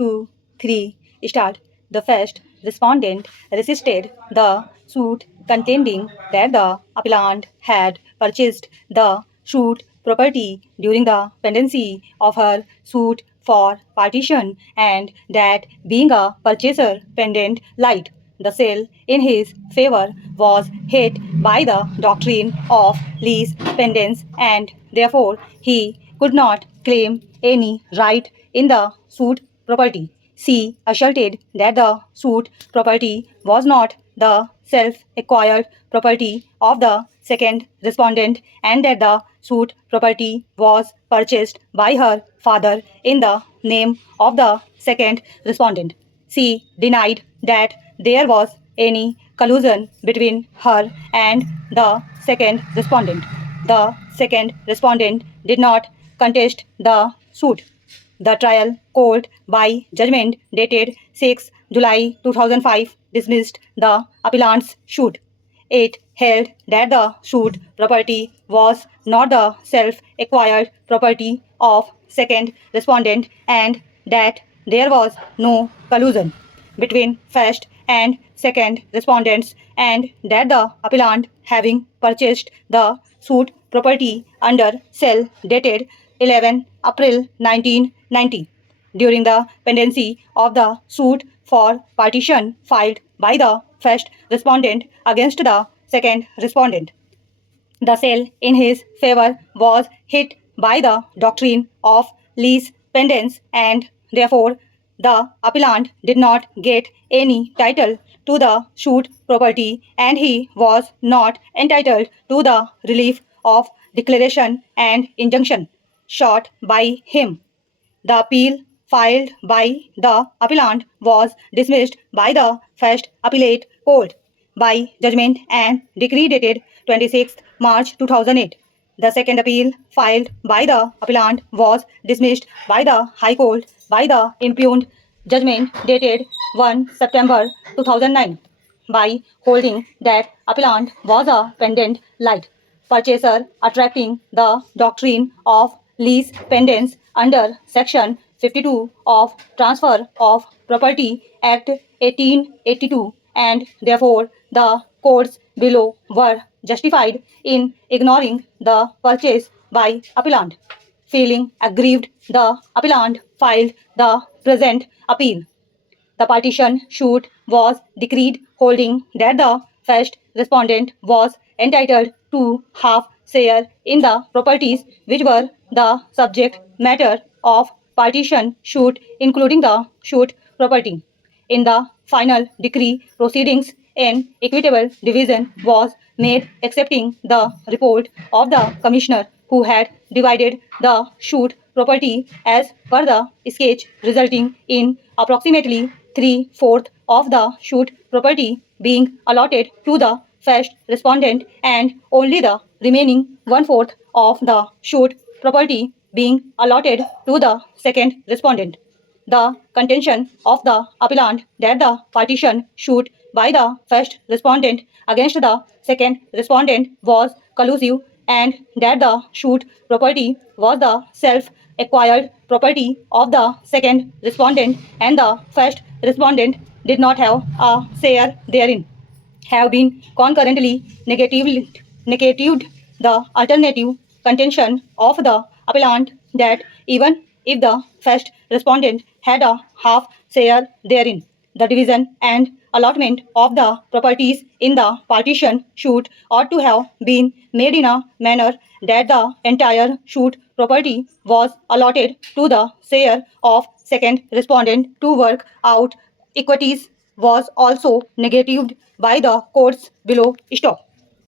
2, 3, start. The first respondent resisted the suit contending that the appellant had purchased the suit property during the pendency of her suit for partition and that being a purchaser pendent light, the sale in his favor was hit by the doctrine of lease pendens and therefore he could not claim any right in the suit property. C asserted that the suit property was not the self-acquired property of the second respondent and that the suit property was purchased by her father in the name of the second respondent. She denied that there was any collusion between her and the second respondent. The second respondent did not contest the suit. The trial court, by judgment dated 6 July 2005, dismissed the appellant's suit. It held that the suit property was not the self-acquired property of second respondent and that there was no collusion between first and second respondents and that the appellant having purchased the suit property under cell dated 11 April 1990 during the pendency of the suit for partition filed by the first respondent against the second respondent. The sale in his favor was hit by the doctrine of lease pendens and therefore the appellant did not get any title to the suit property and he was not entitled to the relief of declaration and injunction sought by him. The appeal filed by the appellant was dismissed by the first appellate court by judgment and decree dated 26 March 2008. The second appeal filed by the appellant was dismissed by the High Court by the impugned judgment dated 1 September 2009 by holding that appellant was a pendent light purchaser attracting the doctrine of lease pendens under Section 52 of Transfer of Property Act 1882 and therefore the courts below were justified in ignoring the purchase by appellant. Feeling aggrieved, the appellant filed the present appeal. The partition suit was decreed holding that the first respondent was entitled to half share in the properties which were the subject matter of partition suit including the suit property. In the final decree proceedings, an equitable division was made accepting the report of the commissioner who had divided the suit property as per the sketch resulting in approximately 3/4 of the suit property being allotted to the first respondent and only the remaining 1/4 of the suit property being allotted to the second respondent. The contention of the appellant that the partition suit by the first respondent against the second respondent was collusive and that the suit property was the self-acquired property of the second respondent and the first respondent did not have a share therein, have been concurrently negatived the alternative contention of the appellant that even if the first respondent had a half share therein, the division and allotment of the properties in the partition suit ought to have been made in a manner that the entire suit property was allotted to the share of second respondent to work out equities was also negatived by the courts below. Stop.